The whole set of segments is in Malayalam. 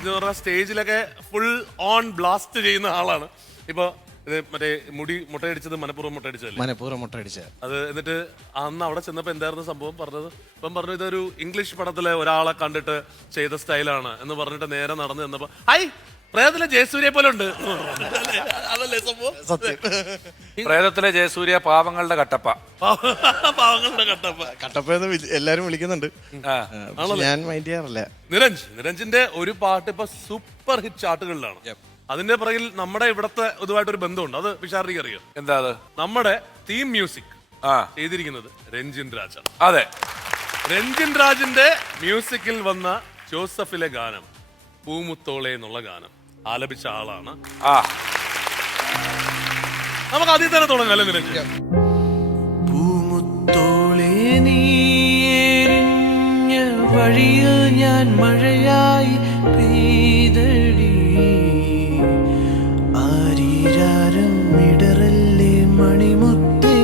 നിരഞ്ജൻ എന്ന് പറഞ്ഞാൽ സ്റ്റേജിലൊക്കെ ഫുൾ ഓൺ ബ്ലാസ്റ്റ് ചെയ്യുന്ന ആളാണ്. ഇപ്പൊ ഇത് മറ്റേ മുടി മുട്ടയടിച്ചത് മനഃപൂർവ്വം മുട്ടയടിച്ചതല്ലേ? മനഃപൂർവ്വം മുട്ടടിച്ച അത് എന്നിട്ട് അന്ന് അവിടെ ചെന്നപ്പോ എന്തായിരുന്നു സംഭവം പറഞ്ഞത്? ഇപ്പം പറഞ്ഞു ഇതൊരു ഇംഗ്ലീഷ് പടത്തിലെ ഒരാളെ കണ്ടിട്ട് ചെയ്ത സ്റ്റൈലാണ് എന്ന് പറഞ്ഞിട്ട് നേരെ നടന്നു ചെന്നപ്പോ ഹൈ പ്രേതത്തിലെ ജയസൂര്യെ പോലെ ഉണ്ട്. അതല്ലേ സംഭവം? സത്യം. പ്രേതത്തിലെ ജയസൂര്യ പാവങ്ങളുടെ കട്ടപ്പ. പാവങ്ങളുടെ കട്ടപ്പ. കട്ടപ്പയെന്ന് എല്ലാരും വിളിക്കുന്നുണ്ട്. പക്ഷെ ഞാൻ മൈൻഡ് ചെയ്യാറില്ല. നിരഞ്ജിന്റെ ഒരു പാട്ട് ഇപ്പൊ സൂപ്പർ ഹിറ്റ് ചാർട്ടുകളിലാണ്. അതിന്റെ പുറകിൽ നമ്മുടെ ഇവിടത്തെ ഇതുമായിട്ടൊരു ബന്ധമുണ്ട്. അത് വിശാറിക്ക് അറിയോ? എന്താ അത്? നമ്മുടെ തീം മ്യൂസിക് ചെയ്തിരിക്കുന്നത് രഞ്ജിൻ രാജാണ്. അതെ, രഞ്ജിൻ രാജിന്റെ മ്യൂസിക്കിൽ വന്ന ജോസഫിലെ ഗാനം പൂമുത്തോളെ എന്നുള്ള ഗാനം ആലപിച്ച ആളാണ്. നമുക്ക് ആദ്യം തന്നെ തുടങ്ങാം അല്ലേ നിരഞ്ജൻ? പൂമുത്തോളെ നീരിഞ്ഞ വഴിയിൽ ഞാൻ മഴയായി പെയ്തടി ആരീരാരം ഇടറല്ലേ മണിമുത്തേ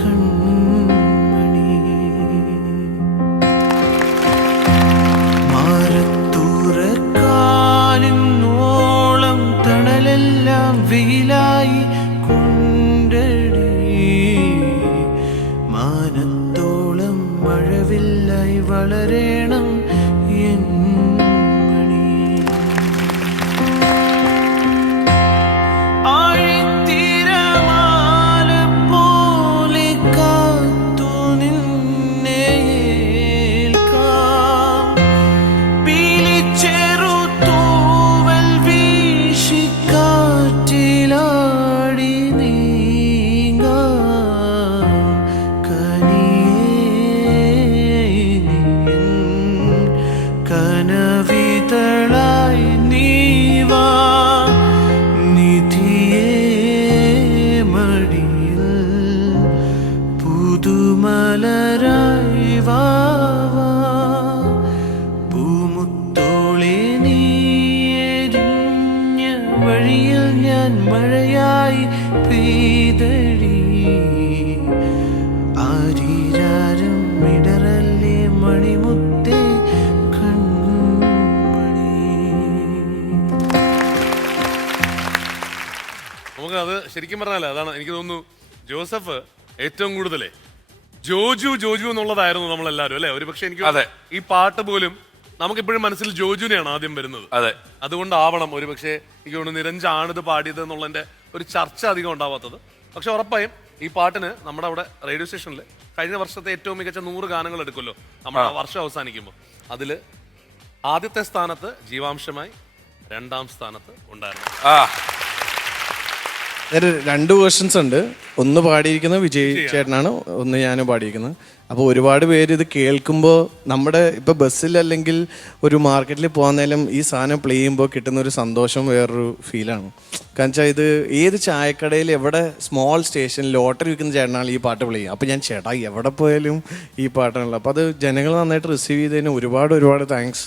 കൺമണി മാറത്തൂറക്കാലിനോളം തണലെല്ലാം വെയിലായി കൊണ്ടടി മാനത്തോളം മഴവില്ലായി വളരേണം എൻ മണി ആഴിത്തിരമാല പോലെ കാത്തു നിന്നെ ഏൽക്കാം പീലിച്ചെറു തൂവൽ വീശി കാറ്റിലാടി നീങ്ങാം കനവിതളായി നീവാ നിധിയേ മടിയിൽ പുതുമലരായി വാവാ പൂമുത്തോളെ നീരിഞ്ഞ വഴിയിൽ ഞാൻ മഴയായി പെയ്തടി ആരീരാരം ഇടറല്ലേ മണിമുത്തേ കൺമണി. നമുക്ക് അത് ശരിക്കും പറഞ്ഞാലേ അതാണ് എനിക്ക് തോന്നുന്നു ജോസഫ് ഏറ്റവും കൂടുതലേ ജോജു ജോജു എന്നുള്ളതായിരുന്നു നമ്മളെല്ലാരും അല്ലെ? ഒരു പക്ഷെ എനിക്ക് അതെ. ഈ പാട്ട് പോലും നമുക്കിപ്പോഴും മനസ്സിൽ ജോജുവിനെയാണ് ആദ്യം വരുന്നത്. അതെ, അതുകൊണ്ടാവണം ഒരു പക്ഷേ എനിക്ക് തോന്നുന്നു നിരഞ്ജാണ് ഇത് പാടിയത് എന്നുള്ളതിന്റെ ഒരു ചർച്ച അധികം ഉണ്ടാവാത്തത്. പക്ഷെ ഉറപ്പായും ഈ പാട്ടിന് നമ്മുടെ അവിടെ റേഡിയോ സ്റ്റേഷനിൽ കഴിഞ്ഞ വർഷത്തെ ഏറ്റവും മികച്ച 100 ഗാനങ്ങൾ എടുക്കുമല്ലോ നമ്മുടെ വർഷം അവസാനിക്കുമ്പോൾ. അതില് ആദ്യത്തെ സ്ഥാനത്ത് ജീവാംശമായി, 2ാം സ്ഥാനത്ത് ഉണ്ടായിരുന്നു. അതിൽ 2 വേർഷൻസ് ഉണ്ട്. ഒന്ന് പാടിയിരിക്കുന്നത് വിജയ് ചേട്ടനാണ്, ഒന്ന് ഞാനും പാടിയിരിക്കുന്നത്. അപ്പോൾ ഒരുപാട് പേര് ഇത് കേൾക്കുമ്പോൾ നമ്മുടെ ഇപ്പോൾ ബസ്സിലല്ലെങ്കിൽ ഒരു മാർക്കറ്റിൽ പോകുന്നതിലും ഈ സാധനം പ്ലേ ചെയ്യുമ്പോൾ കിട്ടുന്ന ഒരു സന്തോഷം വേറൊരു ഫീലാണ്. കാരണം വെച്ചാൽ ഇത് ഏത് ചായക്കടയിൽ എവിടെ സ്മോൾ സ്റ്റേഷനിൽ ലോട്ടറി വിൽക്കുന്ന ചേട്ടനാണ് ഈ പാട്ട് പ്ലേ ചെയ്യുക. അപ്പോൾ ഞാൻ ചേട്ടാ എവിടെ പോയാലും ഈ പാട്ടാണല്ലോ. അപ്പോൾ അത് ജനങ്ങൾ നന്നായിട്ട് റിസീവ് ചെയ്തതിന് ഒരുപാട് താങ്ക്സ്.